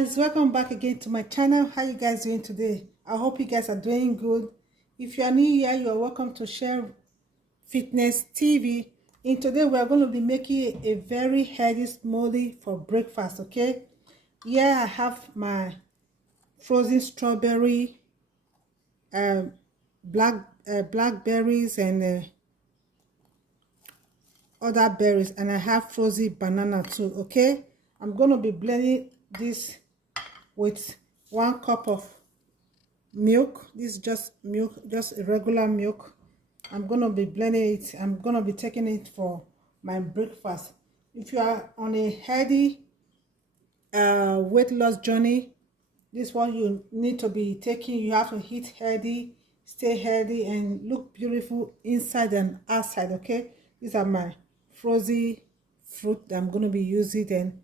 guys, welcome back again to my channel. How you guys doing today? I hope you guys are doing good. If you are new here, you are welcome to Share Fitness TV. And today we are going to be making a very healthy smoothie for breakfast. Okay, here I have my frozen strawberry, blackberries and other berries, and I have frozen banana too. Okay, I'm going to be blending this with 1 cup of milk. This is just milk, just regular milk. I'm gonna be blending it. I'm gonna be taking it for my breakfast. If you are on a healthy weight loss journey, this one you need to be taking. You have to eat healthy, stay healthy, and look beautiful inside and outside. Okay, these are my frozen fruit that I'm going to be using then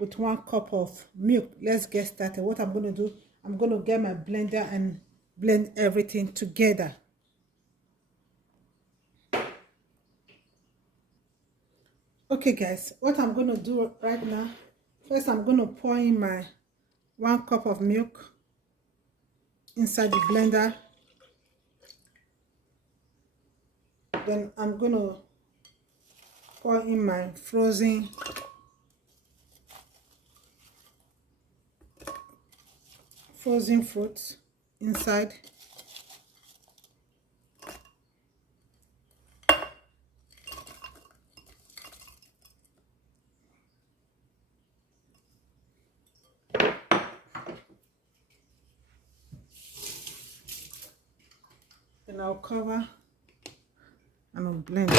with 1 cup of milk. Let's get started. What I'm going to do, I'm going to get my blender and blend everything together. Okay guys, what I'm going to do right now, first I'm going to pour in my 1 cup of milk inside the blender. Then I'm going to pour in my frozen fruits inside. And I'll cover and I'll blend it.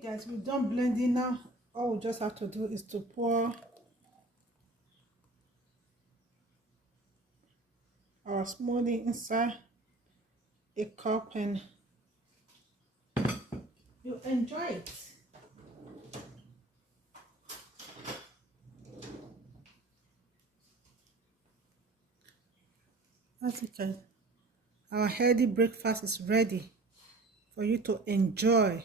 Guys, we're done blending now. All we just have to do is to pour our smoothie inside a cup and you enjoy it. That's it, guys. Our healthy breakfast is ready for you to enjoy.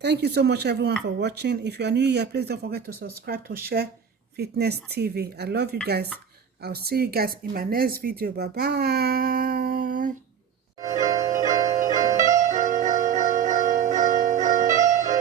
Thank you so much everyone for watching. If you are new here, please don't forget to subscribe to Share Fitness TV. I love you guys. I'll see you guys in my next video. Bye bye.